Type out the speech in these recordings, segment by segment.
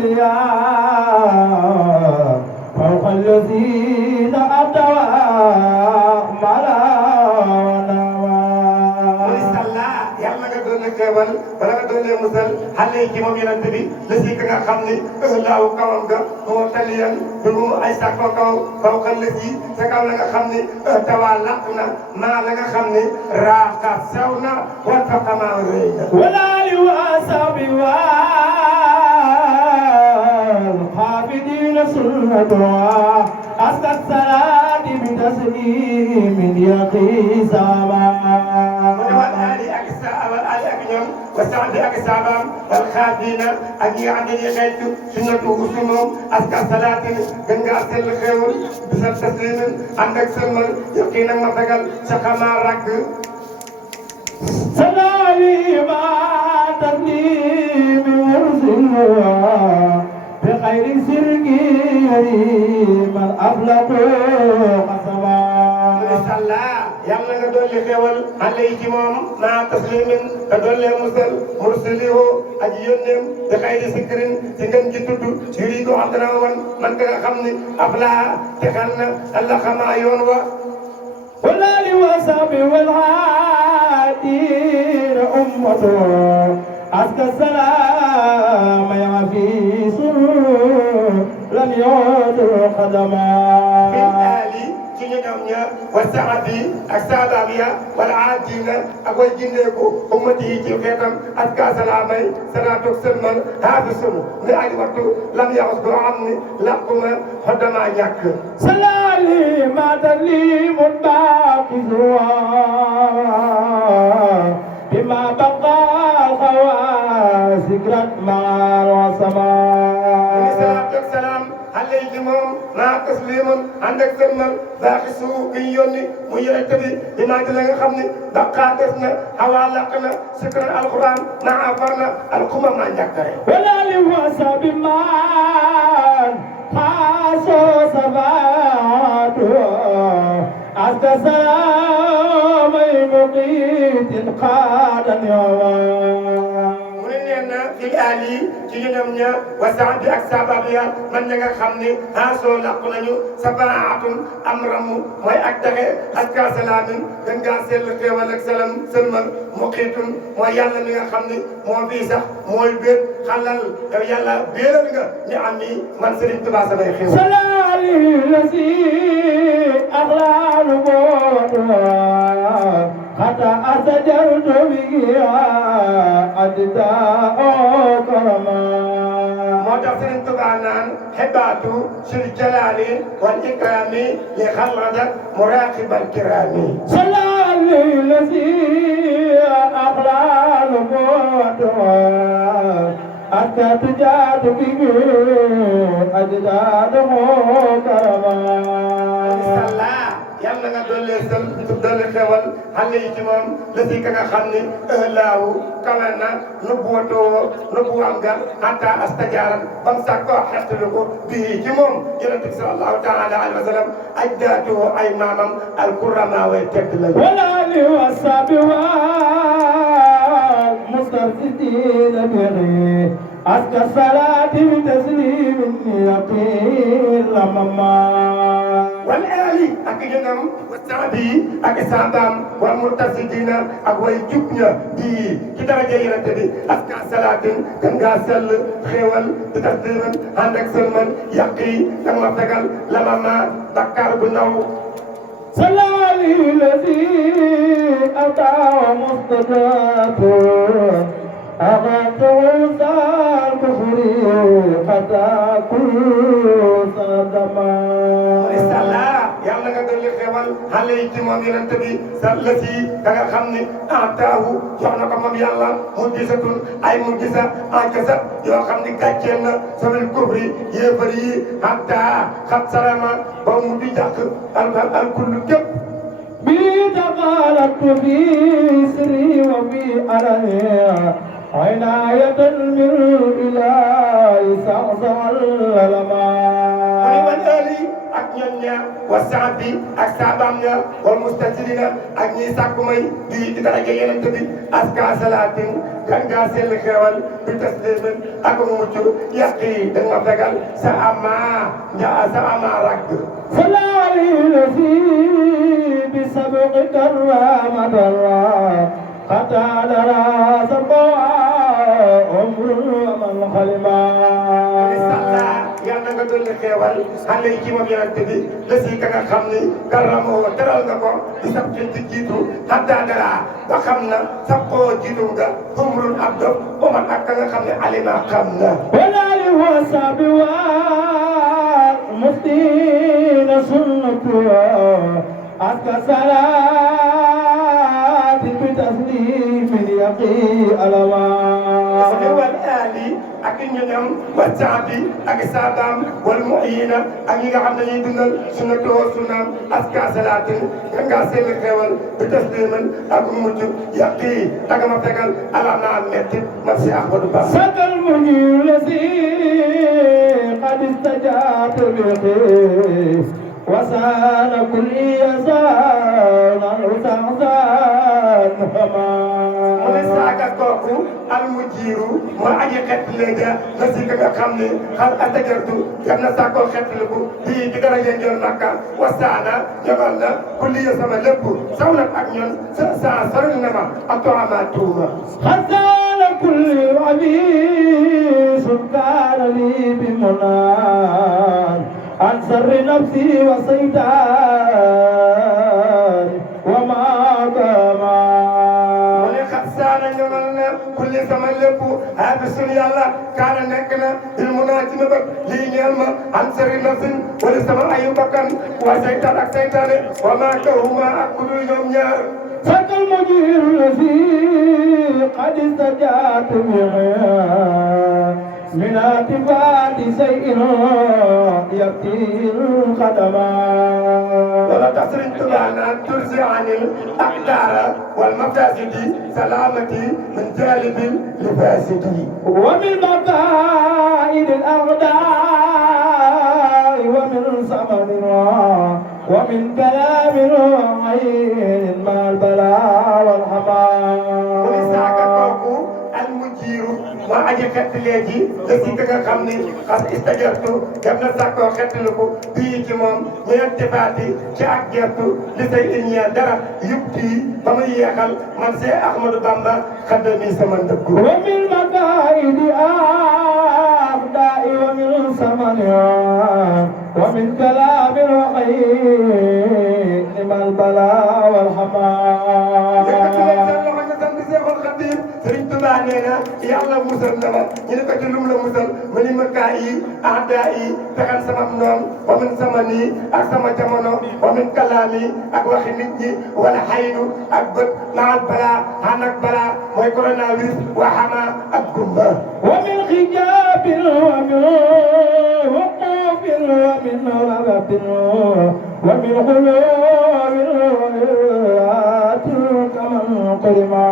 تسليا فوق الذين أتوا ملا yàlla nga doon xeebal wala nga doon musal xale ci moom yonent bi la si ka nga xam ni laaw kawam ga moo taliyan bi mu ay sàkko kaw kaw xal la si sa kaw la nga xam ni tawaa làq na maa la nga xam ni raaxa sew na war fa xamaa rëy na wala li waasabi wal xaafidina sunnatuha aska salaati bi taslimin yaqisama وسعد أكسابهم والخافين أجي عندي خيط سنة وسنهم أسكى صلاة جنجا سل خيول بسم تسليم عندك سلم يقينا ما تقل سخما رك سلالي ما تسليم ورسلها بخير سرقي من أفلق قسما yàlla nga dolli xewal alay ci moom naa taslimin te dollee musal mursalihu aji yónneem di xayri sikrin ci ngeen ci tudd yuri ko xam dana wan man ka nga xam ni aflaa texal na allah xamaa yoon wa wala li wasabi wal haadin ummatu aska salaama ya fi sur lam yoodu xadama ci ñu ñoom ña wa saxabi ak saabaam ya wala aadina ak way jindeeku ummati yi ci xeetam ak ka salaamay salaatu sëlmal haafisun ni ay waxtu lam yaxus doo xam ni làquma xoddama ñàkk salaali ma taslimun baaqizuwa bima baqa alxawa zikrat maar wa sama salaatu ak salaam alay ci moom naa taslimun ànd ak sëlmal baaxi su ki yónni mu yonent bi di maa di la nga xam ni baqaa des na xawaa laq na sikran alquran na afar na alxuma maa njàkkare wala li wasabi man xaaso sabaatu aska salaamay muqiitin xaadan yawa fil ali ci ñoom ña wa saxbi ak sabab ya man ña nga xam ni soo làqu nañu sabaatun am ramu mooy ak taxe aska salaamin gën ngaa sell xéewal ak salam sëlmal muqiitun mooy yàlla mi nga xam ni moo fii sax mooy béet xalal yow yàlla béeral nga ñu am ni man Serigne Touba samay xéewal salaali lasi axlaalu mootuwa xata asajartu biya adda karama moo tax Serigne Touba naan xibaatu sil jalaali wal ikrami li xalada muraqibal kirami salaali lasi axlaalu mootuwa حتى تجاد به أجداد كرما yàlla nga dolli sël dolli xewal xale yi ci moom la si ka nga xam ni laaw kawe na nubuwatoo nubuwam ga hatta astajaaran bam sàkkoo xettali ko bii ci moom yonent bi sallallahu taala alayhi wa sallam ajdaatoo ay maamam alkurama way tedd la wala li wasabi wa mustarsidin bihi aska salaati bi taslimin yaqin lamama wal aali ak ñoom wa saabi ak saabaam wal murtasidina ak way jub ña di ci daraja yonent bi aska salaatin kan ngaa sell xéewal di taslimin ànd ak sëlman yaqi kan ma fegal lamama bakkaar bu ndaw salaali ladi ata mustadaatu أغاثه صار كفري حتى كل صدما yàlla nga dolli xewal xale yi ci moom yonent bi la si da nga xam ni ataahu jox na ko moom yàlla mujjisatun ay mujjisa enkasat yoo xam ni gàcceel na sabil kufri yéefar yi hatta xat sarama ba mu di jàq al kullu képp bi taqalat fi sirri wa fi alaniya عناية من الإله سعزع العلماء والآلي ak ñoom ñaar wa saabi ak saabaam ya wal mustajilina ak ñiy sàkku may di daraja yeneen bi aska salaatin kan ngaa sell xeewal bi taslimin ak mu mucc yàqi da nga fegal sa ama ragg salaali lasi bi sabqi karramat Allah قتال راس عمر من خلما yàlla nga dolli xeewal xale yi ci moom yonent bi la si ka nga xam ni karamoo teral nga ko di sab xel ci jiitu xataa dara ba xam na sab koo jiitu nga umrun ab dof oman ak ka nga xam ne alima xam na walaali wa sabi wa mustina sunnatu aska salaati bi taslimin yaqi alama wal aali ak ñoñam wa saabi ak saabaam wal mu'yina ak ñi nga xam ne ñuy dundal sunnatoo sunnaam aska salaatin ka nga sell xewal bi tasliman ak mujj yaqi daga ma fegal ala naa metti ma si Ahmadou Ba sakal munir lasi qad istajat bihi وسال كل يزال التعزان mu ne saaka kooku al mujiiru moo aji xet léegi la si ka nga xam ne xal atajartu yam na saakoo xetliku bii di daraja njool Makka wasaana ñogal na kulli ya sama lépp saw nag ak ñoon sa sori na ma ak toxama tuuma خزان كل عبيس كان لي بمنان عن سر نفسي وسيطان وما كما mu ne xasaana ñogal na kulli sama lépp haabi sun yàlla kaana nekk na il mu naa ci ma bëgg lii ñeel ma an sari nafsin wala sama ayu bakkan wa seytaan ak seytaane wa maa kahuma ak ku dul ñoom ñaar سك المجير الذي قد استجات من اتفاق شيء يبكي القدما ولا تسرين تبعنا ترزي عن الأقدار والمفاسد سلامتي من جالب لفاسد ومن مكائد الأغدار ومن ثمرها ومن كلام العين مع البلاء والحمام المجير ما أجي خطليجي لسي كا خامني خاص استجرتو دمنا ساكو خطلكو بي ci moom ñu اتفاتي ci ak gertu li say iñya dara yubti ba muy yeexal man see Ahmadou Bamba xaddami sama ndëkku ومن مكائد أعداء ومن ثمرها ومن كلام العين مع البلاء والحمام Sëriñ Tuubaa nee na yàlla musal na ma ñu ne ko ci lum la musal ma ni ma kaa yi ahdaa yi fexeel sama noon wa min sama nii ak sama jamono wa min kalaam yi ak waxi nit ñi wala xaynu ak bët naal balaa xan ak balaa mooy coronavirus wa xama ak gumba ومن حجاب ومن وقوف ومن رغب ومن غلوب كمن قرما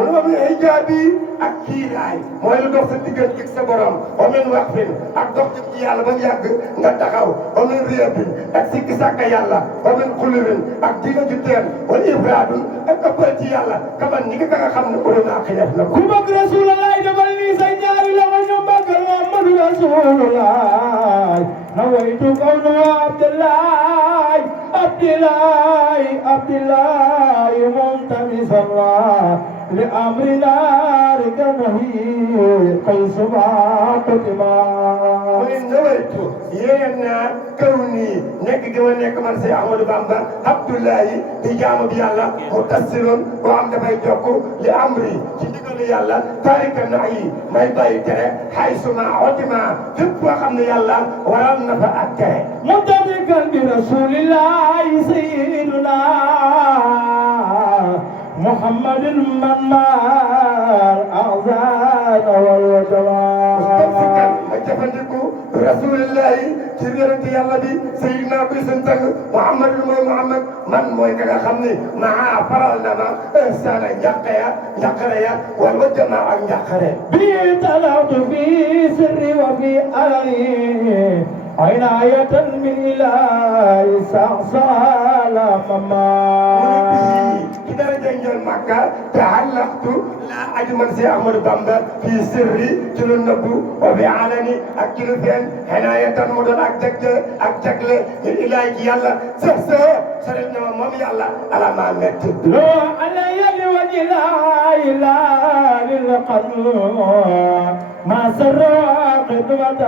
ومن حجابي ak kiiraay mooy lu dox sa diggante ak sa borom wa min waqfin ak dox ci yàlla ba yàgg nga taxaw wa min riyabin ak sikki sàkka yàlla wa min xulurin ak diga ju teen wala ifraadun ak ëppal ci yàlla kaman ñi nga xam ne urona xiyaf na ko ku bëgg Rasulullah defal ni sa ñaari loxo ñu bëggal Muhammadu Rasulullah nawaytu kawnu Abdullah Abdullah Abdullah muntamis لأمر نارك نهي قيس ما قدما من نويت ينا كوني نك جوا نك من سي أحمد بامبا عبد الله بجام بيالا متصل وعم دفاي جوكو لأمري تدقل يالا تارك النهي ما يباي ترى حيث ما قدما تبوا خمن يالا ورال نفا أكه متبكا برسول الله سيدنا محمد من مار أعزان والوجوان مستمسكا مجفندكو رسول الله تريرتي يالا بي سيدنا بي سنتك محمد محمد من موي كا خامني مع فرالنا ما إنسانا يقريا والوجمع يقري بي طلعت في سري وفي أرني عناية من إله سعسال مما kita jangan maka ta'allaqtu la ajman si Ahmad Bamba fi sirri ci lu nëbbu wa bi alani ak ci lu feeñ hinayatan mu doon ak jagle min ilahi ci yàlla sax sarel na ma moom yàlla ala ma metti لو علي لوجه لا إله للقلب ما سر قدمة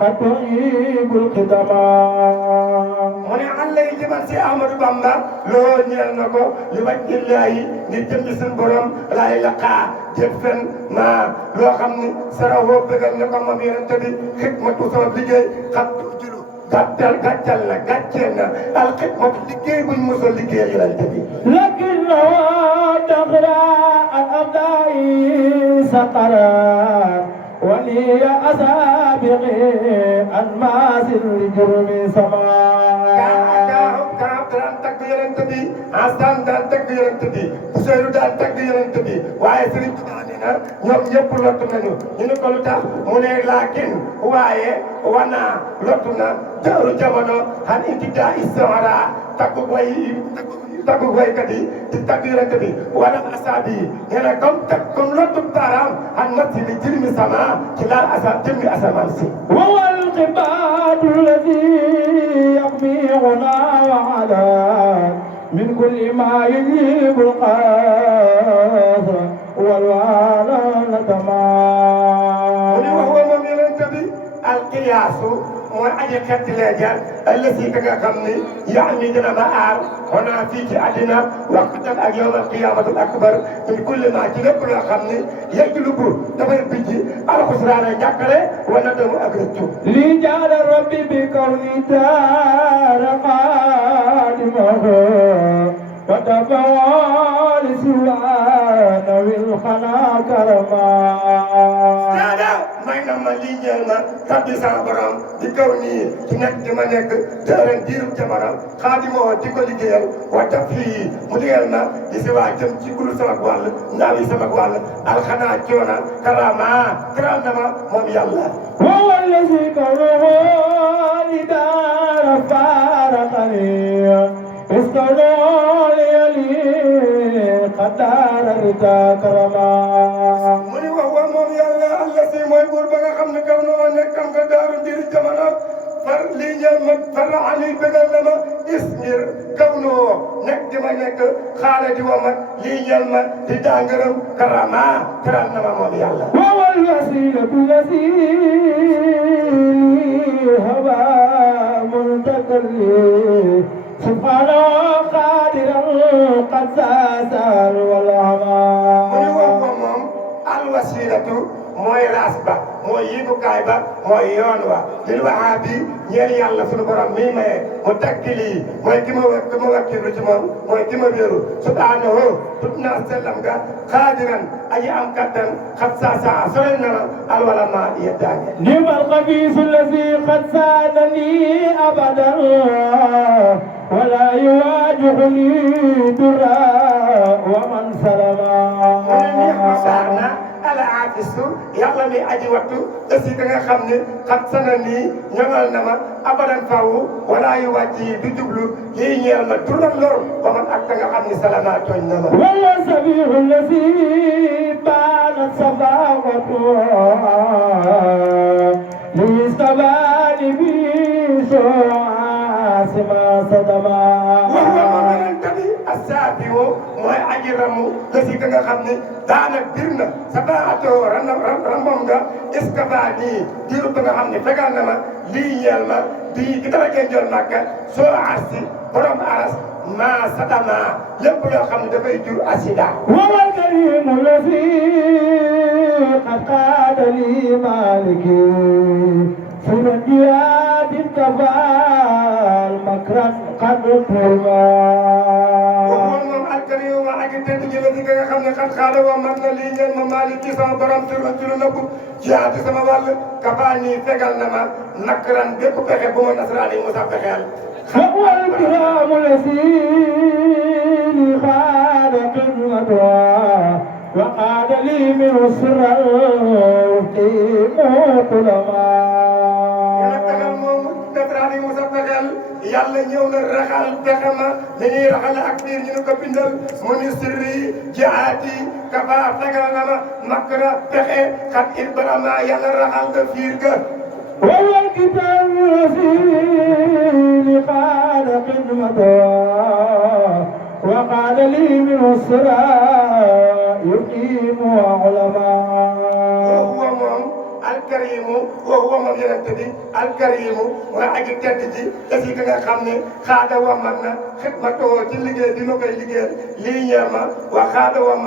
قد تهيب القدماء mu ne àlla yi ci man si Ahmadou Bamba loo ñeel na ko li wàcc illaahi ngir jëmmi suñu borom laay laqaa jëf fen maa loo xam ni sarawoo bëggal na ko moom yonent bi xidmatu sama liggéey xam julu gàccal na gàcceel na al xidmatu liggéey buñ mos a liggéey yonent bi لكنه دغرا الأبداء سقرا ولي أسابقي أنماس الجرم سماء kaab daan tagg yonent bi Asaan daan tagg yonent bi Useyru daan tagg yonent bi waaye Sëriñ Tuubaa nee na ñoom ñëpp lottu nañu ñu ne ko lu tax mu ne laakin waaye wana lottu na jawru jamono han intida istohara taggu waykat yi di tagg yonent bi wala asaabi yi nee na comme lottu baaraam han matti li jirmi sama ci laal jëmmi asamaan si وهو القباد الذي يقبضنا وعلى من كل ما يجيب القاس والوالى نتمام وهو moom yonent bi alqiyaasu mooy aji xettileeja allasi ka nga xam ni yaani dina ma aar xonaa fii ci àddina waqtan ak yawmal qiyaamatul akbar min kulli ma ci lépp loo xam ni yajlubu dafay bijji alxusraana njàkkale wala doomu ak rëccu لي جعل ربي بكوني دار قادمه وتفوال سوان والخنا كرما daada may na ma lii ñeel ma rabbi sama borom di kaw nii ci nekk di ma nekk dëran diirub jamono xaadimoo di ko liggéeyal wata fii mu liggéeyal ma di si waa jëm ci kulu sama wàll ndaaw yi sama wàll alxanaa coona karama teral na ma moom yàlla هو الذي كونه لدار فارقني استولوا لي قدار كرما mu ni wax wa moom yàlla allah si mooy buur ba nga xam ne kaw noo nekkam nga daaru ndiir jamono far lii ñeel ma fara ani bëggal na ma is ngir kaw noo nekk di ma nekk xaale di wa mat lii ñeel ma di dàngërëm karama teral na ma moom yàlla وهو الوسيلة التي هوى منتقل سبحانه قادرا قد ساسر mu ni wax والعمى ko moom alwasilatu mooy raas ba mooy yéegukaay ba mooy yoon wa lil wahaabi ñeel yàlla sunu borom mii maye mu takkili mooy ki ma wakkilu ci moom mooy ki ma wéeru subhanahu tut naa sellam ga xaadiran aji am kattan xat saa sorel na ma alwala ma yeddaange نعم الخبيث الذي قد سادني أبدا ولا يواجهني درا ومن سلما saar na ala aafisu yàlla mi aji wattu aussi da nga xam ne xat sana nii ñoŋal na ma abadan faw wala yu wàcc yi du jublu lii ñeel ma tural lor ba man ak da nga xam ne salama tooñ na ma وهو السبيل الذي بانت صفاوته ليستبان به عاصما صدما wax nga moom yeneen tamit asaabi woo mooy aji ramu aussi da nga xam ne daana bir na sabaatoo rambam nga iskaba nii diiru ba nga xam ne fegal na ma lii ñeel ma bii ki dara kee jol màkka soo arsi borom aras ma sadama lépp loo xam ne dafay jur asida وهو الكريم الذي قد قاد لي مالكي في الجهاد الكفال مكرا قد قرما moom moom alkarim wa aji tedd ji la si nga xam ne xat xaala wa man na lii ñeel ma maaliki sama borom ci lu nëbbu jihaati sama wàll kafaa nii fegal na ma nakran bépp pexe bu ma nasaraan yi musa fexeel وهو الكرام الذي خاد قمتها وقاد لي من سرا يقيم قلما ñëw na raxal pexe ma ni ñuy raxale ak fiir ñu ko bindal mu ni sirri jihaati kafa fegal na ma makra pexe xat il barama yàlla raxal nga fiir ga وهو الكتاب الرسيل قال قدمته وقال لي من الصراع يقيم علماء وهو moom alkarimu وهو moom yonent bi alkarimu mooy aji tedd ji aussi ka nga xam ne xaada wamat na xidmatoo ci liggéey bi ma koy liggéeyal lii ñeema waa xaada wamat